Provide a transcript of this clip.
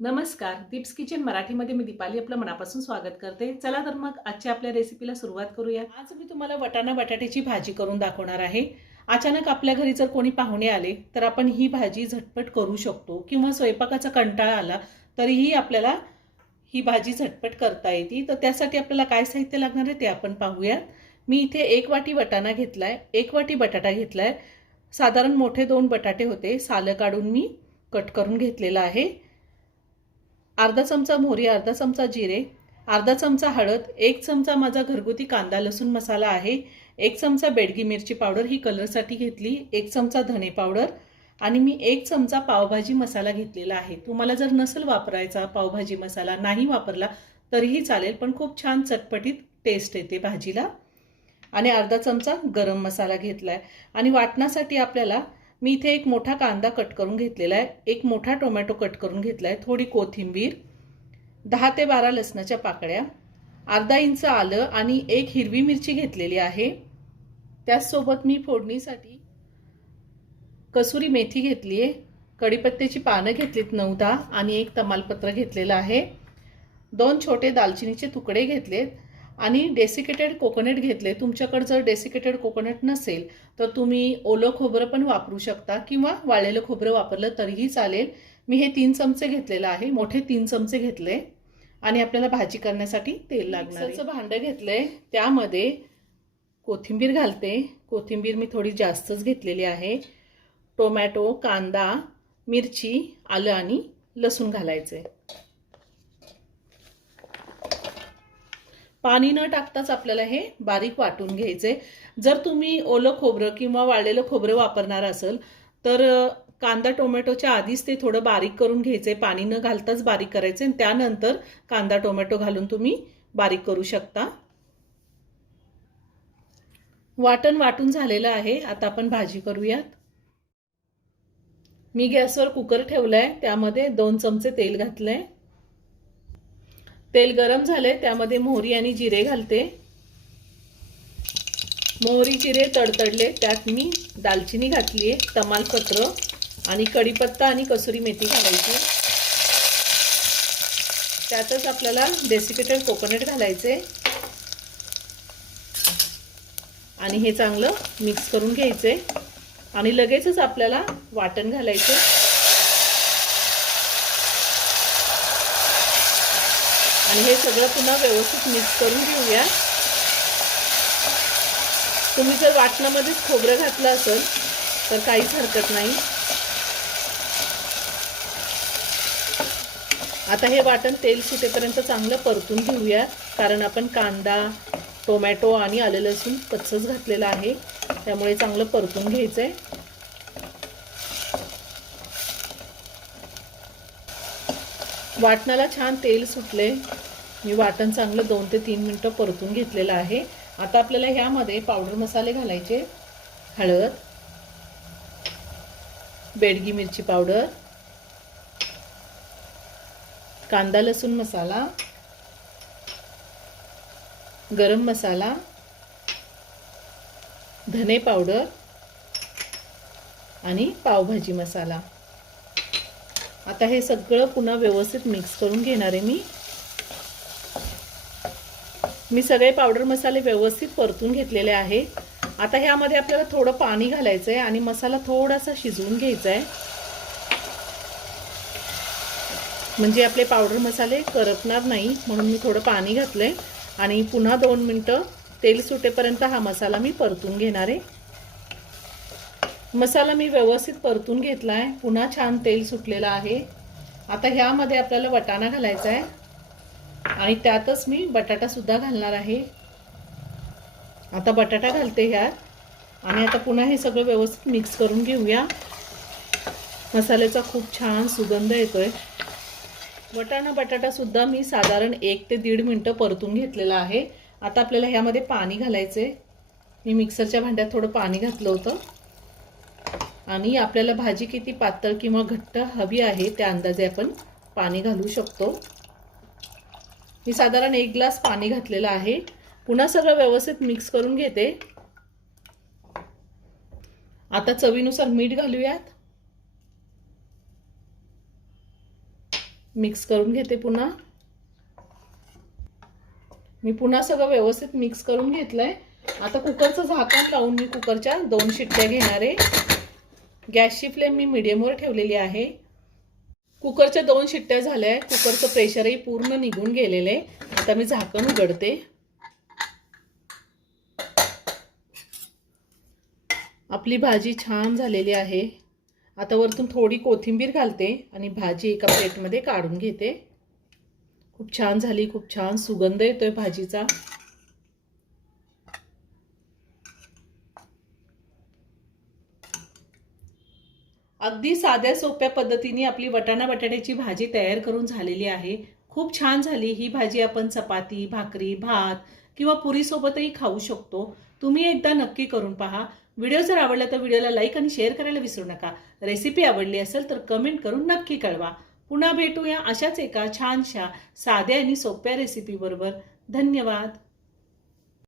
नमस्कार. दीप्स किचन मराठीमध्ये मी दीपाली आपलं मनापासून स्वागत करते. चला तर मग आजच्या आपल्या रेसिपीला सुरुवात करूया. आज मी तुम्हाला वाटाणा बटाट्याची भाजी करून दाखवणार आहे. अचानक आपल्या घरी जर कोणी पाहुणे आले तर आपण ही भाजी झटपट करू शकतो किंवा स्वयंपाकाचा कंटाळा आला तरीही आपल्याला ही भाजी झटपट करता येते. तर त्यासाठी आपल्याला काय साहित्य लागणार आहे ते आपण पाहूया. मी इथे 1 वाटी वाटाणा घेतलाय, 1 वाटी बटाटा घेतलाय. साधारण मोठे 2 बटाटे होते, सालं काढून मी कट करून घेतलेला आहे. अर्धा चमचा मोहरी, अर्धा चमचा जिरे, अर्धा चमचा हळद, 1 चमचा माझा घरगुती कांदा लसूण मसाला आहे, 1 चमचा बेडगी मिरची पावडर ही कलरसाठी घेतली, 1 चमचा धने पावडर आणि मी 1 चमचा पावभाजी मसाला घेतलेला आहे. तुम्हाला जर नसेल वापरायचा पावभाजी मसाला नाही वापरला तरीही चालेल, पण खूप छान चटपटीत टेस्ट येते भाजीला. आणि अर्धा चमचा गरम मसाला घेतलाय. आणि वाटण्यासाठी आपल्याला मी इथे एक मोठा कांदा कट करून घेतलेला आहे, एक मोठा टोमॅटो कट करून घेतलाय, थोडी कोथिंबीर, 10 ते 12 लसणाच्या पाकळ्या, अर्धा इंच आलं आणि एक हिरवी मिरची घेतलेली आहे. त्याचसोबत मी फोडणीसाठी कसुरी मेथी घेतली आहे, कढीपत्त्याची पानं घेतलीत 9-10 आणि एक तमालपत्र घेतलेलं आहे. 2 छोटे दालचिनीचे तुकडे घेतलेत आणि डेसिकेटेड कोकोनट घेतले. तुमच्याकडे जर डेसिकेटेड कोकोनट नसेल तर तुम्ही ओलं खोबरं पण वापरू शकता किंवा वाळलेलं खोबरं वापरलं तरीही चालेल. मी हे 3 चमचे घेतलेलं आहे, मोठे 3 चमचे घेतले. आणि आपल्याला भाजी करण्यासाठी तेल लागणार आहे. मिक्सरचं भांडं घेतलंय, त्यामध्ये कोथिंबीर घालते. कोथिंबीर मी थोडी जास्तच घेतलेली आहे. टोमॅटो, कांदा, मिरची, आलं आणि लसूण घालायचे. पाणी न टाकताच आपल्याला हे बारीक वाटून घ्यायचे. जर तुम्ही ओलं खोबरं किंवा वाळलेलं खोबरं वापरणार असेल तर कांदा टोमॅटोच्या आधीच ते थोडं बारीक करून घ्यायचे, पाणी न घालताच बारीक करायचे आणि त्यानंतर कांदा टोमॅटो घालून तुम्ही बारीक करू शकता. वाटण वाटून झालेलं आहे. आता आपण भाजी करूयात. मी गॅसवर कुकर ठेवलाय, त्यामध्ये 2 चमचे तेल घातलंय. तेल गरम झाले, त्यामध्ये मोहरी आणि जिरे घालते. मोहरी जिरे तडतडले, त्यात मी दालचिनी घातली आहे, तमालपत्र आणि कढीपत्ता आणि कसुरी मेथी घालायची. त्यातच आपल्याला डेसिकेटेड कोकोनट घालायचे आणि हे चांगलं मिक्स करून घ्यायचे आणि लगेचच आपल्याला वाटण घालायचे. आणि हे सगळं पुन्हा व्यवस्थित मिक्स करून घेऊया. तुम्ही जर वाटणामध्येच खोबरं घातलं असेल तर काहीच हरकत नाही. आता हे वाटण तेल सुटेपर्यंत चांगलं परतून घेऊया, कारण आपण कांदा टोमॅटो आणि आलं लसूण कच्चंच घातलेलं आहे, त्यामुळे चांगलं परतून घ्यायचंय. वाटणाला छान तेल सुटले. मी वाटण चांगलं 2 ते 3 मिनिटं परतून घेतलेलं आहे. आता आपल्याला ह्यामध्ये पावडर मसाले घालायचे. हळद, बेडगी मिरची पावडर, कांदा लसूण मसाला, गरम मसाला, धने पावडर आणि पावभाजी मसाला. आता हे सगळं पुन्हा व्यवस्थित मिक्स करून घेणार आहे. मी सगळे पावडर मसाले व्यवस्थित परतून घेतलेले आहे. आता ह्यामध्ये आपल्याला थोडं पाणी घालायचं आहे आणि मसाला थोडासा शिजवून घ्यायचा आहे, म्हणजे आपले पावडर मसाले करपणार नाही, म्हणून मी थोडं पाणी घातलंय. आणि पुन्हा 2 मिनिटं तेल सुटेपर्यंत हा मसाला मी परतून घेणार आहे. मसाला मी व्यवस्थित परतून घेतलाय, पुन्हा छान तेल सुटलेलं आहे. आता ह्यामध्ये आपल्याला वाटाणा घालायचा आहे आणि त्यातच मी बटाटा सुद्धा घालणार आहे. आता बटाटा घालते ह्यात आणि आता पुन्हा हे सगळं व्यवस्थित मिक्स करून घेऊया. मसाल्याचा खूप छान सुगंध येतोय. वाटाणा बटाटा सुद्धा मी साधारण 1 ते 1.5 मिनिटं परतून घेतलेला आहे. आता आपल्याला ह्यामध्ये पाणी घालायचे. मी मिक्सरच्या भांड्यात थोडं पाणी घातलं होतं आणि आपल्याला भाजी किती पातळ किंवा घट्ट हवी आहे त्या अंदाजे आपण पाणी घालू शकतो. मी साधारण 1 ग्लास पाणी घातलेलं आहे. पुन्हा सगळं व्यवस्थित मिक्स करून घेते. आता चवीनुसार मीठ घालूयात. मिक्स करून घेते पुन्हा. मी पुन्हा सगळं व्यवस्थित मिक्स करून घेतलंय. आता कुकरचं झाकण लावून मी कुकरच्या 2 शिट्ट्या घेणार आहे. गॅसची फ्लेम मी मीडियमवर ठेवलेली आहे. कुकरच्या 2 शिट्ट्या झाल्या. कुकरचं प्रेशरही पूर्ण निघून गेलेलं आहे. आता मी झाकण उघडते. आपली भाजी छान झालेली आहे. आता वरतून थोडी कोथिंबीर घालते आणि भाजी एका प्लेटमध्ये काढून घेते. खूप छान झाली. खूप छान सुगंध येतोय भाजीचा. अगदी साध्या सोप्या पद्धतीने आपली वटाणा बटाट्याची भाजी तयार करून झालेली आहे. खूप छान झाली. ही भाजी आपण चपाती, भाकरी, भात किंवा पुरी सोबतही खाऊ शकतो. तुम्ही एकदा नक्की करून पहा. व्हिडिओ जर आवडला तर व्हिडिओला लाईक आणि शेअर करायला विसरू नका. रेसिपी आवडली असेल तर कमेंट करून नक्की कळवा. पुन्हा भेटूया अशाच एका छानशा साध्या आणि सोप्या रेसिपी बरोबर. धन्यवाद.